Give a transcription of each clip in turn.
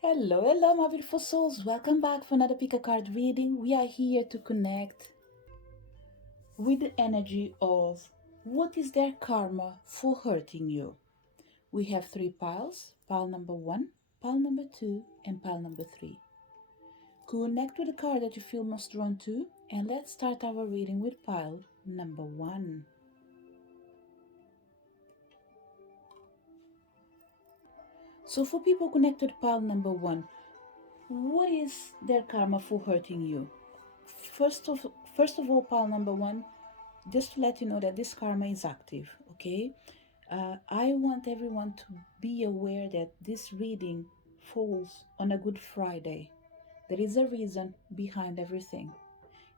Hello, hello, my beautiful souls. Welcome back for another pick a card reading. We are here to connect with the energy of what is their karma for hurting you. We have three piles: pile number one, pile number two, and pile number three. Connect with the card that you feel most drawn to, and let's start our reading with pile number one. So, for people connected to pile number one, what is their karma for hurting you? First of first of all, pile number one, just to let you know that this karma is active, okay? I want everyone to be aware that this reading falls on a Good Friday. There is a reason behind everything,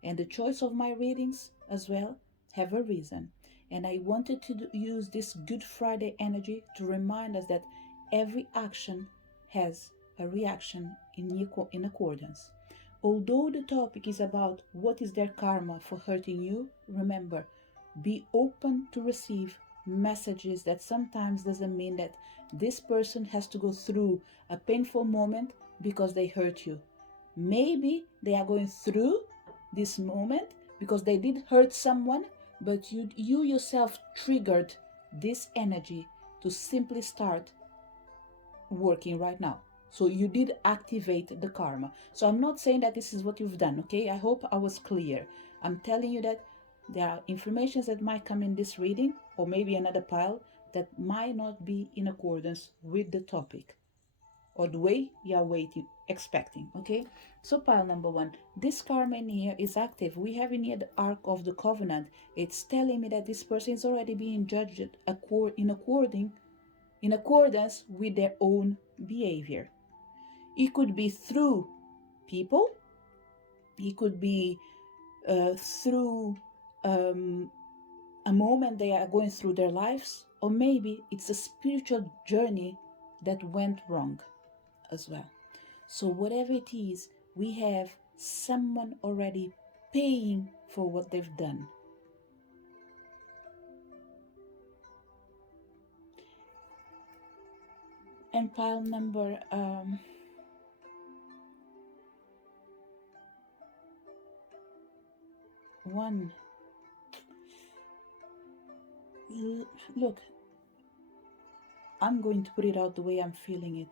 and the choice of my readings as well have a reason. And I wanted to use this Good Friday energy to remind us that every action has a reaction in accordance. Although the topic is about what is their karma for hurting you, remember, be open to receive messages that sometimes doesn't mean that this person has to go through a painful moment because they hurt you. Maybe they are going through this moment because they did hurt someone, but you yourself triggered this energy to simply start working right now. So you did activate the karma. So I'm not saying that this is what you've done, okay? I hope I was clear. I'm telling you that there are informations that might come in this reading, or maybe another pile, that might not be in accordance with the topic or the way you are expecting, okay? So pile number one, this karma in here is active. We have in here the Ark of the Covenant. It's telling me that this person is already being judged in accordance with their own behavior. It could be through people, it could be through a moment they are going through their lives, or maybe it's a spiritual journey that went wrong as well. So, whatever it is, we have someone already paying for what they've done. And pile number one. Look, I'm going to put it out the way I'm feeling it.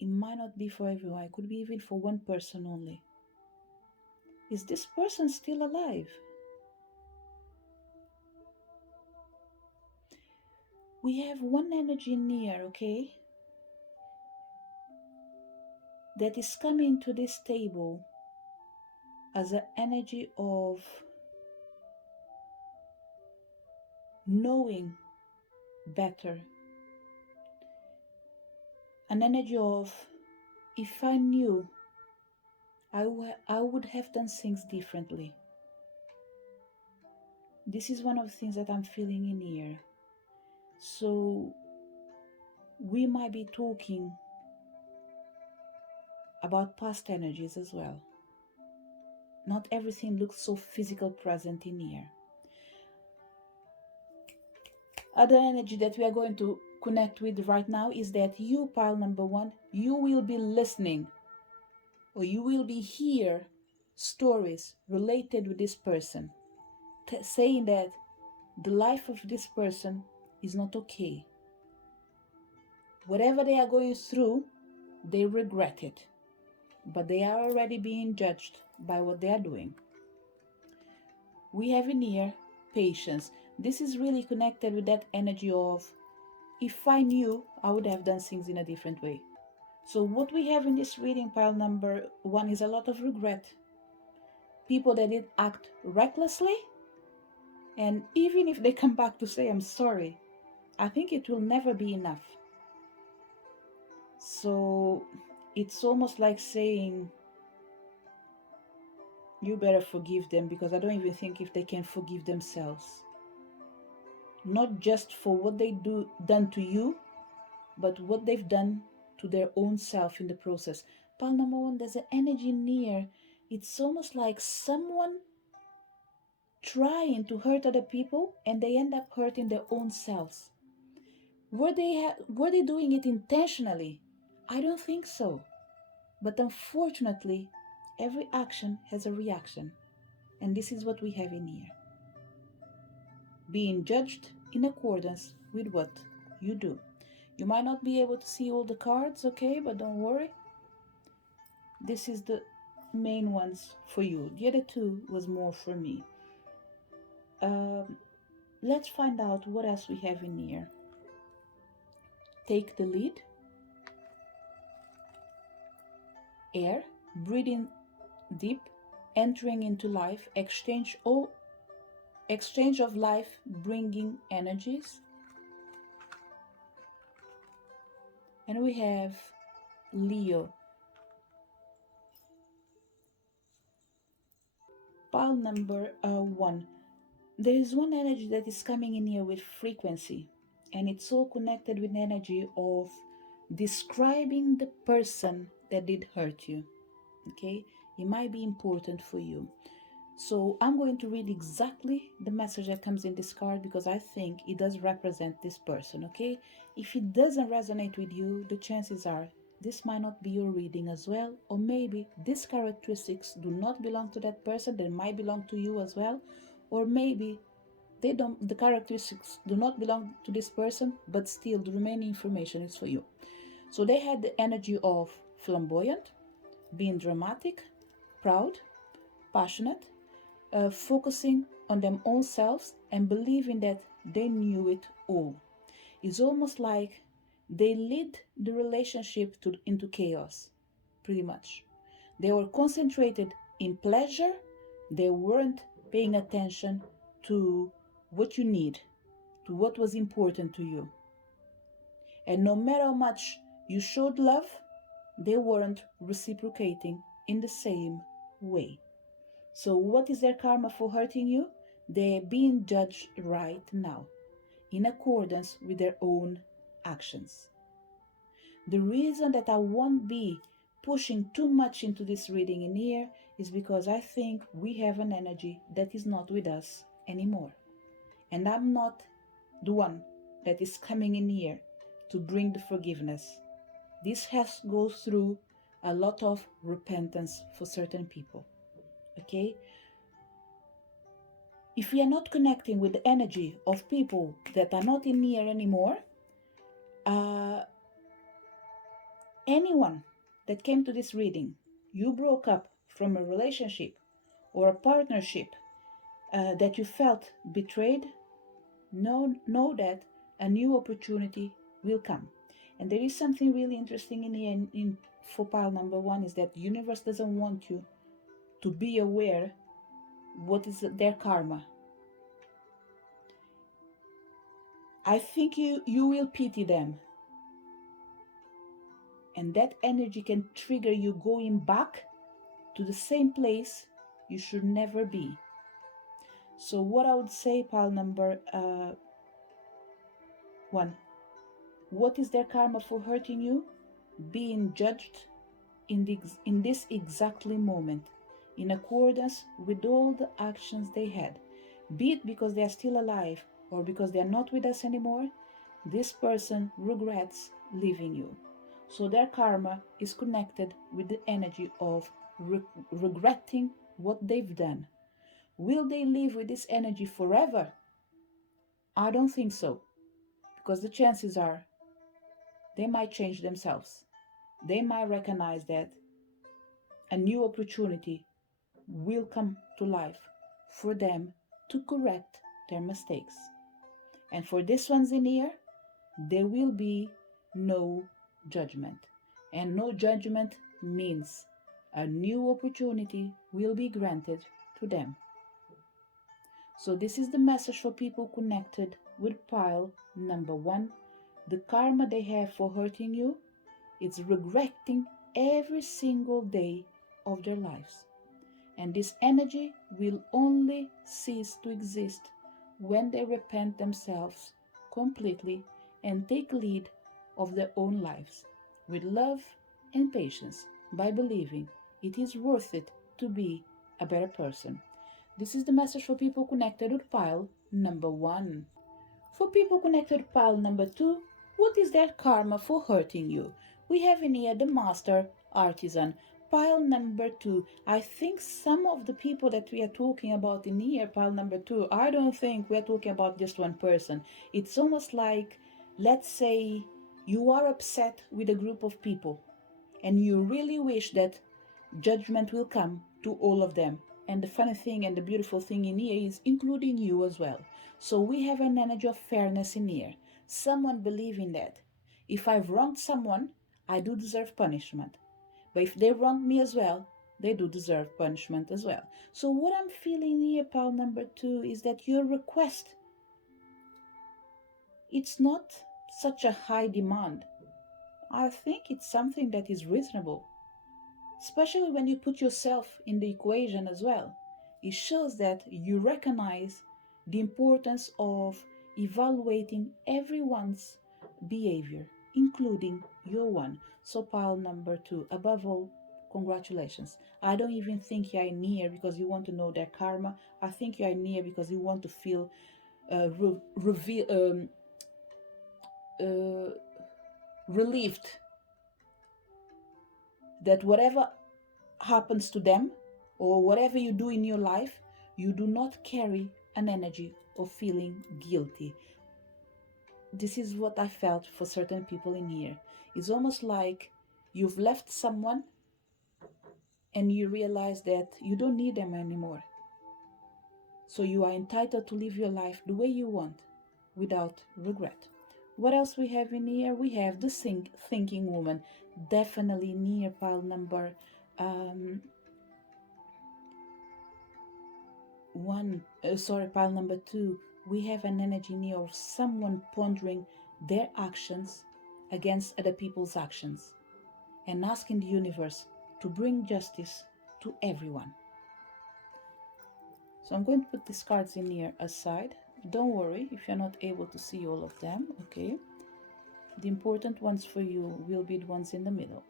It might not be for everyone. It could be even for one person only. Is this person still alive? We have one energy near, okay, that is coming to this table as an energy of knowing better. An energy of, if I knew, I would have done things differently. This is one of the things that I'm feeling in here. So we might be talking about past energies as well. Not everything looks so physical present in here. Other energy that we are going to connect with right now is that you, pile number one, you will be listening, or you will be hear stories related with this person, saying that the life of this person is not okay. Whatever they are going through, they regret it, but they are already being judged by what they are doing. We have in here patience. This is really connected with that energy of, if I knew, I would have done things in a different way. So what we have in this reading, pile number one, is a lot of regret. People that did act recklessly, and even if they come back to say I'm sorry, I think it will never be enough. So it's almost like saying, you better forgive them, because I don't even think if they can forgive themselves. Not just for what they done to you, but what they've done to their own self in the process. Pile number one, there's an energy near. It's almost like someone trying to hurt other people and they end up hurting their own selves. Were they doing it intentionally? I don't think so. But unfortunately, every action has a reaction. And this is what we have in here: being judged in accordance with what you do. You might not be able to see all the cards, okay, but don't worry. This is the main ones for you. The other two was more for me. Um, let's find out what else we have in here. Take the lead. Air, breathing deep, entering into life, exchange of life bringing energies. And we have Leo. Pile number 1. There is one energy that is coming in here with frequency, and it's all connected with energy of describing the person that did hurt you. Okay, it might be important for you. So I'm going to read exactly the message that comes in this card because I think it does represent this person. Okay, if it doesn't resonate with you, the chances are this might not be your reading as well, or maybe these characteristics do not belong to that person, they might belong to you as well, or maybe the characteristics do not belong to this person, but still the remaining information is for you. So they had the energy of flamboyant, being dramatic, proud, passionate, focusing on their own selves and believing that they knew it all. It's almost like they lead the relationship into chaos, pretty much. They were concentrated in pleasure, they weren't paying attention to what you need, to what was important to you. And no matter how much you showed love, they weren't reciprocating in the same way. So, what is their karma for hurting you? They're being judged right now, in accordance with their own actions. The reason that I won't be pushing too much into this reading in here is because I think we have an energy that is not with us anymore. And I'm not the one that is coming in here to bring the forgiveness. This has to go through a lot of repentance for certain people. Okay? If we are not connecting with the energy of people that are not in here anymore, anyone that came to this reading, you broke up from a relationship or a partnership that you felt betrayed, know that a new opportunity will come. And there is something really interesting in here for pile number 1 is that the universe doesn't want you to be aware what is their karma. I think you will pity them. And that energy can trigger you going back to the same place you should never be. So what I would say, pile number 1, what is their karma for hurting you? Being judged in this exactly moment, in accordance with all the actions they had, be it because they are still alive or because they are not with us anymore. This person regrets leaving you. So their karma is connected with the energy of regretting what they've done. Will they live with this energy forever? I don't think so, because the chances are they might change themselves. They might recognize that a new opportunity will come to life for them to correct their mistakes. And for this ones in here, there will be no judgment. And no judgment means a new opportunity will be granted to them. So this is the message for people connected with pile number 1. The karma they have for hurting you, it's regretting every single day of their lives. And this energy will only cease to exist when they repent themselves completely and take lead of their own lives with love and patience, by believing it is worth it to be a better person. This is the message for people connected with pile number 1. For people connected with pile number 2, what is their karma for hurting you? We have in here the master artisan. Pile number two. I think some of the people that we are talking about in here, pile number two, I don't think we're talking about just one person. It's almost like, let's say, you are upset with a group of people and you really wish that judgment will come to all of them. And the funny thing and the beautiful thing in here is including you as well. So we have an energy of fairness in here. Someone believing that if I've wronged someone, I do deserve punishment. But if they wronged me as well, they do deserve punishment as well. So what I'm feeling here, pal number two, is that your request, it's not such a high demand. I think it's something that is reasonable, especially when you put yourself in the equation as well. It shows that you recognize the importance of evaluating everyone's behavior, including your one. So, pile number two, above all, congratulations. I don't even think you're near because you want to know their karma. I think you're near because you want to feel reveal, uh, relieved that whatever happens to them or whatever you do in your life, you do not carry an energy of feeling guilty. This is what I felt for certain people in here. It's almost like you've left someone and you realize that you don't need them anymore. So you are entitled to live your life the way you want without regret. What else we have in here? We have the thinking woman, definitely near pile number um, pile number two. We have an energy near of someone pondering their actions against other people's actions and asking the universe to bring justice to everyone. So I'm going to put these cards in here aside. Don't worry if you're not able to see all of them, okay? The important ones for you will be the ones in the middle.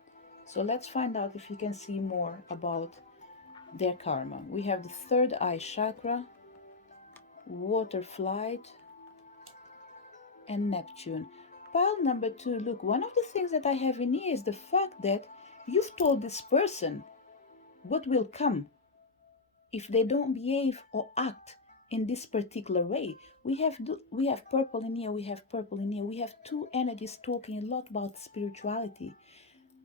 So let's find out if you can see more about their karma. We have the third eye chakra, water flight, and Neptune. Pile number two, look, one of the things that I have in here is the fact that you've told this person what will come if they don't behave or act in this particular way. We have purple in here, we have purple in here. We have two energies talking a lot about spirituality,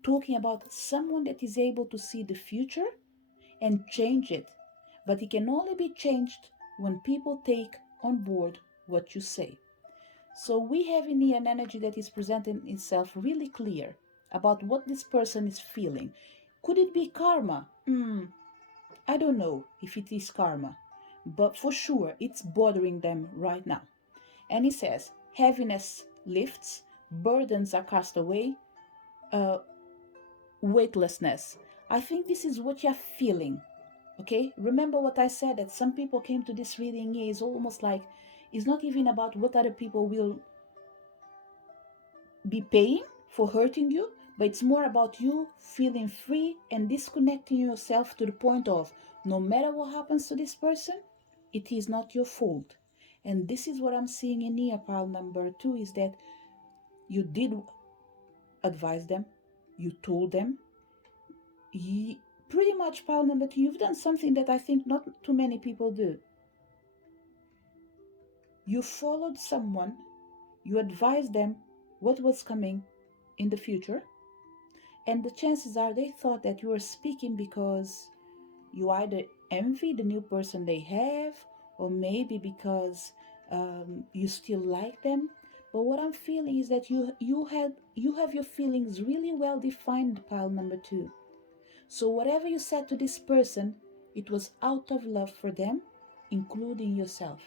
talking about someone that is able to see the future and change it. But it can only be changed when people take on board what you say. So we have in here an energy that is presenting itself really clear about what this person is feeling. Could it be karma? I don't know if it is karma, but for sure it's bothering them right now. And he says, heaviness lifts, burdens are cast away, uh, weightlessness. I think this is what you're feeling. Okay, remember what I said, that some people came to this reading here is almost like it's not even about what other people will be paying for hurting you, but it's more about you feeling free and disconnecting yourself to the point of no matter what happens to this person, it is not your fault. And this is what I'm seeing in here, pile number two, is that you did advise them, you told them, pretty much, pile number two, you've done something that I think not too many people do. You followed someone, you advised them what was coming in the future, and the chances are they thought that you were speaking because you either envy the new person they have, or maybe because you still like them. But what I'm feeling is that you have your feelings really well defined, pile number two. So whatever you said to this person, it was out of love for them, including yourself.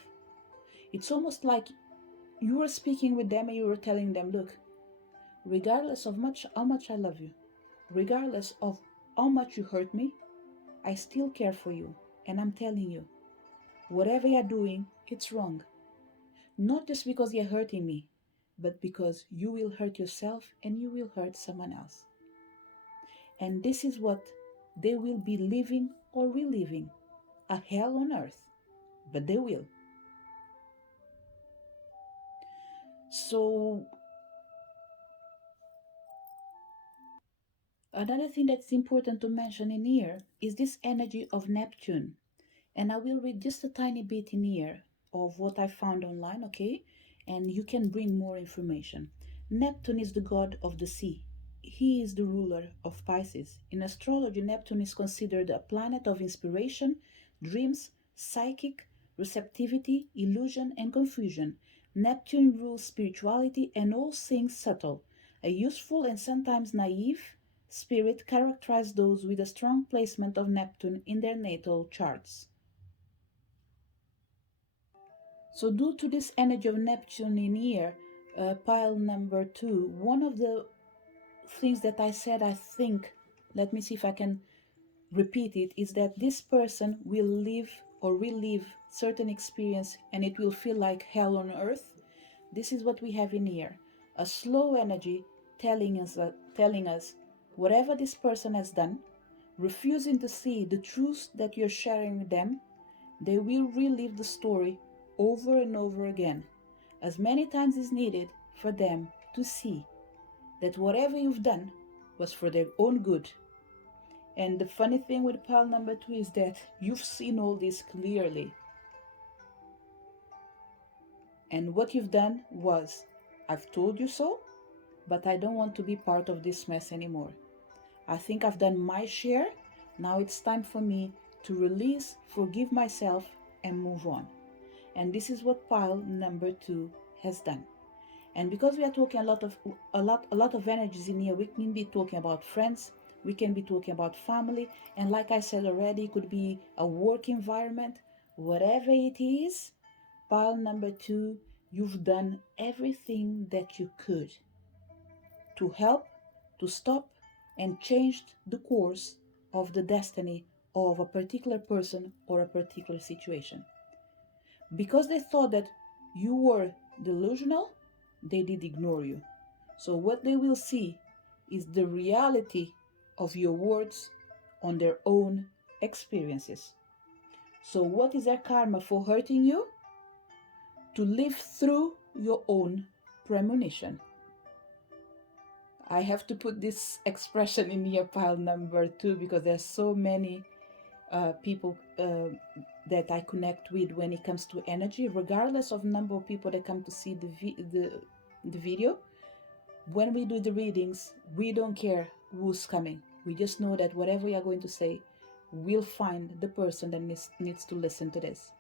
It's almost like you were speaking with them and you were telling them, look, regardless of how much I love you, regardless of how much you hurt me, I still care for you. And I'm telling you, whatever you're doing, it's wrong. Not just because you're hurting me, but because you will hurt yourself and you will hurt someone else. And this is what they will be living or reliving, a hell on earth. But they will. So Another thing that's important to mention in here is this energy of Neptune. And I will read just a tiny bit in here of what I found online, okay? And you can bring more information. Neptune is the god of the sea. He is the ruler of Pisces. In astrology, Neptune is considered a planet of inspiration, dreams, psychic, receptivity, illusion, and confusion. Neptune rules spirituality and all things subtle. A useful and sometimes naive spirit characterizes those with a strong placement of Neptune in their natal charts. So due to this energy of Neptune in here, pile number 2, one of the things that I said, I think, let me see if I can repeat it, is that this person will live or relive certain experience and it will feel like hell on earth. This is what we have in here. A slow energy telling us whatever this person has done, refusing to see the truth that you're sharing with them, they will relive the story over and over again, as many times as needed for them to see that whatever you've done was for their own good. And the funny thing with pile number 2 is that you've seen all this clearly. And what you've done was, I've told you so, but I don't want to be part of this mess anymore. I think I've done my share. Now it's time for me to release, forgive myself, and move on. And this is what pile number 2 has done. And because we are talking a lot of energies in here, we can be talking about friends, we can be talking about family, and like I said already, it could be a work environment. Whatever it is, pile number 2, you've done everything that you could to help, to stop, and change the course of the destiny of a particular person or a particular situation. Because they thought that you were delusional, they did ignore you. So what they will see is the reality of your words on their own experiences. So what is their karma for hurting you? To live through your own premonition. I have to put this expression in here, pile number 2, because there's so many people that I connect with when it comes to energy, regardless of number of people that come to see the video. When we do the readings, we don't care who's coming. We just know that whatever we are going to say, we'll find the person that needs to listen to this.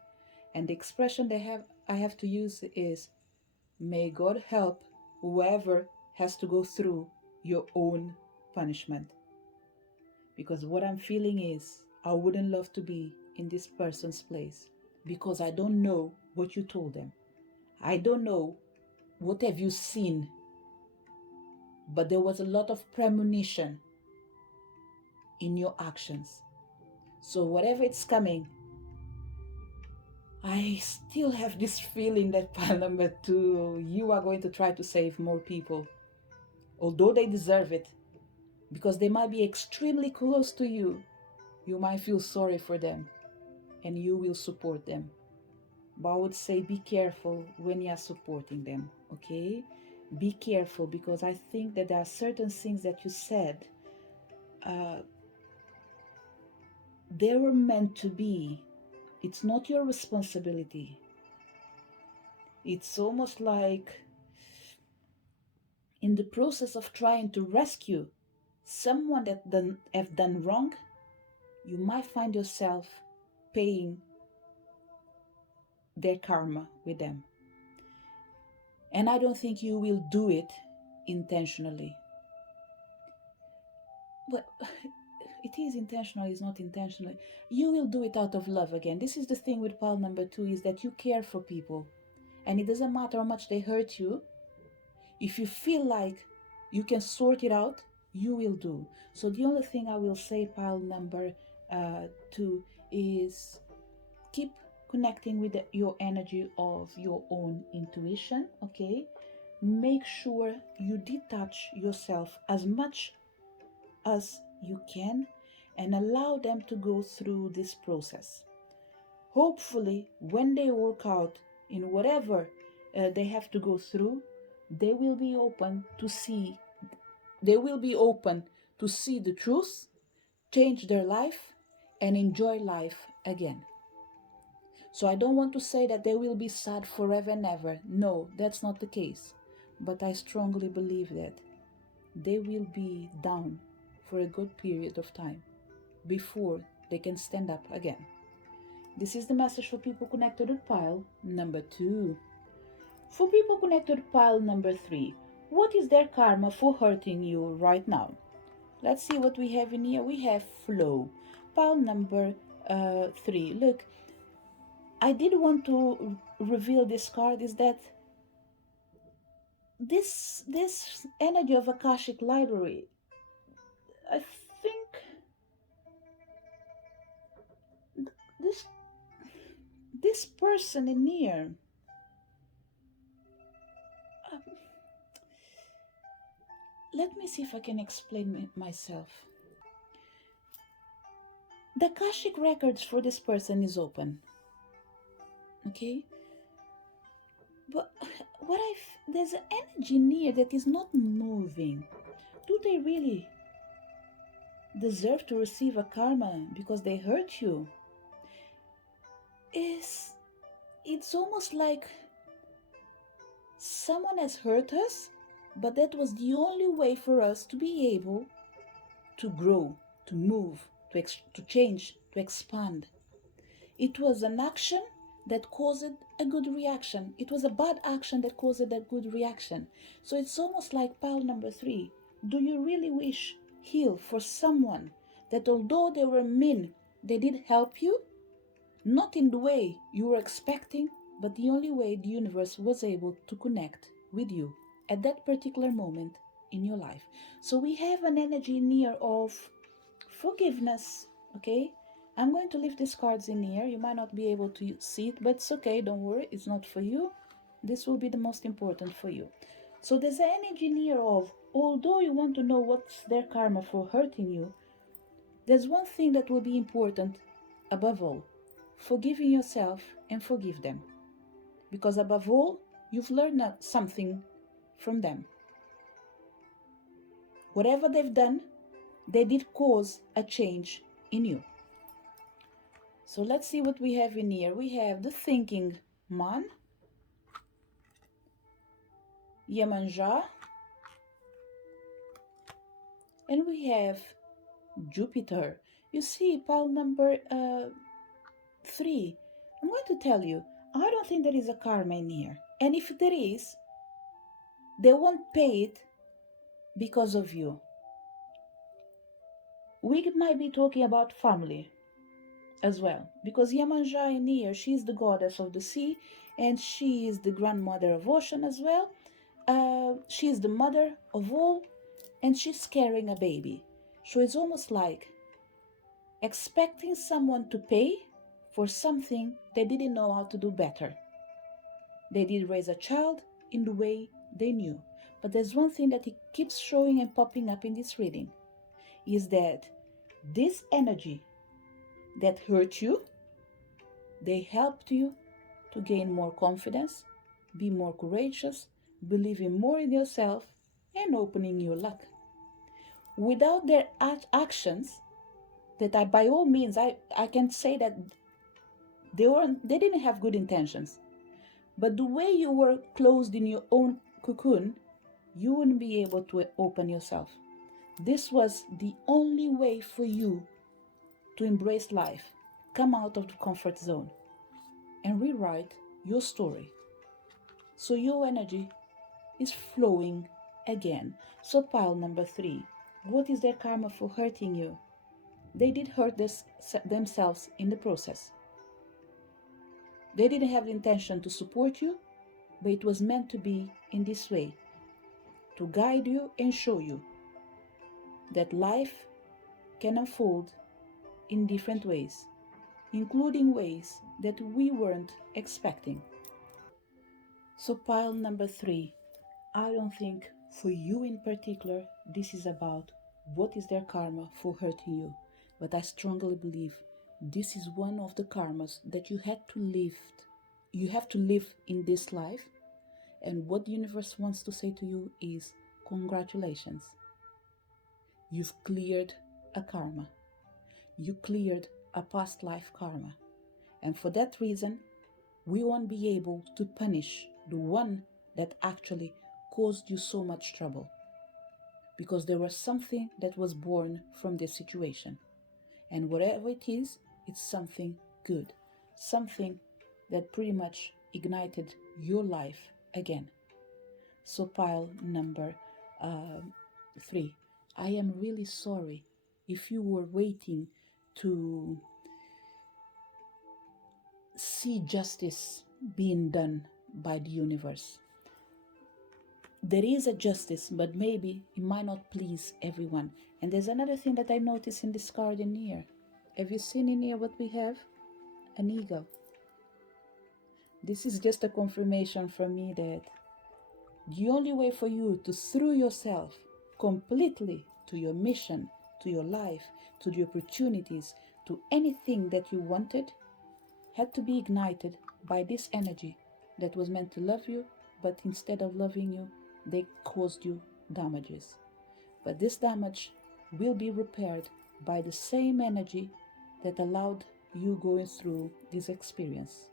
And the expression I have to use is, may God help whoever has to go through your own punishment. Because what I'm feeling is, I wouldn't love to be in this person's place, because I don't know what you told them. I don't know what have you seen, but there was a lot of premonition in your actions. So whatever it's coming, I still have this feeling that pile number 2, you are going to try to save more people, although they deserve it, because they might be extremely close to you. You might feel sorry for them and you will support them. But I would say be careful when you are supporting them, okay? Be careful, because I think that there are certain things that you said, they were meant to be. It's not your responsibility. It's almost like in the process of trying to rescue someone that have done wrong, you might find yourself paying their karma with them. And I don't think you will do it intentionally. But it is intentional, it's not intentional. You will do it out of love again. This is the thing with pile number 2, is that you care for people. And it doesn't matter how much they hurt you. If you feel like you can sort it out, you will do. So the only thing I will say, pile number 2, is keep connecting with your energy of your own intuition, okay? Make sure you detach yourself as much as you can and allow them to go through this process. Hopefully, when they work out in whatever they have to go through, they will be open to to see the truth, change their life, and enjoy life again. So I don't want to say that they will be sad forever and ever. No, that's not the case. But I strongly believe that they will be down for a good period of time before they can stand up again. This is the message for people connected with pile number 2. For people connected with pile number 3, what is their karma for hurting you right now? Let's see what we have in here. We have flow. Pile number 3. Look, I did want to reveal this card is that this energy of Akashic Library, I think this this person in here, uh, let me see if I can explain myself. The Akashic records for this person is open, okay, but there's an energy in here that is not moving. Do they really deserve to receive a karma because they hurt you? It's almost like someone has hurt us, but that was the only way for us to be able to grow, to move, to change, to expand. It was an action that caused a good reaction. It was a bad action that caused a good reaction. So it's almost like pile number 3. Do you really wish heal for someone that although they were mean, they did help you? Not in the way you were expecting, but the only way the universe was able to connect with you at that particular moment in your life. So we have an energy in here of forgiveness, okay? I'm going to leave these cards in here. You might not be able to see it, but it's okay. Don't worry. It's not for you. This will be the most important for you. So there's an energy in here of, although you want to know what's their karma for hurting you, there's one thing that will be important above all. Forgiving yourself and forgive them. Because above all, you've learned something from them. Whatever they've done, they did cause a change in you. So let's see what we have in here. We have the thinking man, Yemanja, and we have Jupiter. You see, pile number 3. I'm going to tell you, I don't think there is a karma in here. And if there is, they won't pay it because of you. We might be talking about family as well, because Yemanja in here, she is the goddess of the sea, and she is the grandmother of ocean as well. She is the mother of all, and she's carrying a baby. So it's almost like expecting someone to pay for something they didn't know how to do better. They did raise a child in the way they knew. But there's one thing that it keeps showing and popping up in this reading, is that this energy that hurt you, they helped you to gain more confidence, be more courageous, believing more in yourself, and opening your luck. Without their actions, that I, by all means, I can say that they didn't have good intentions. But the way you were closed in your own cocoon, you wouldn't be able to open yourself. This was the only way for you to embrace life, come out of the comfort zone, and rewrite your story. So your energy is flowing again. So pile number 3, what is their karma for hurting you? They did hurt themselves in the process. They didn't have the intention to support you, but it was meant to be in this way, to guide you and show you that life can unfold in different ways, including ways that we weren't expecting. So pile number 3, I don't think for you in particular this is about what is their karma for hurting you, but I strongly believe this is one of the karmas that you have to live in this life. And what the universe wants to say to you is congratulations. you've cleared a karma. You cleared a past life karma. And for that reason, we won't be able to punish the one that actually caused you so much trouble. Because there was something that was born from this situation. And whatever it is, it's something good. Something that pretty much ignited your life again. So pile number 3. I am really sorry if you were waiting to see justice being done by the universe. There is a justice, but maybe it might not please everyone. And there's another thing that I noticed in this card in here. Have you seen in here what we have? An eagle. This is just a confirmation from me that the only way for you to throw yourself completely to your mission, to your life, to the opportunities, to anything that you wanted, had to be ignited by this energy that was meant to love you, but instead of loving you, they caused you damages. But this damage will be repaired by the same energy that allowed you going through this experience.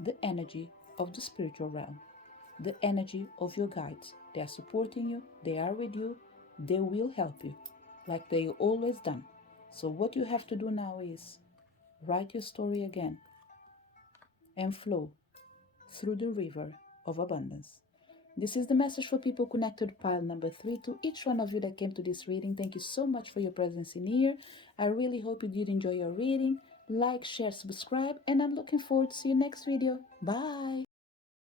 The energy of the spiritual realm. The energy of your guides. They are supporting you, they are with you, they will help you, like they always done. So what you have to do now is write your story again and flow through the river of abundance. This is the message for people connected to pile number 3. To each one of you that came to this reading, thank you so much for your presence in here. I really hope you did enjoy your reading. Like, share, subscribe, and I'm looking forward to see you next video. Bye.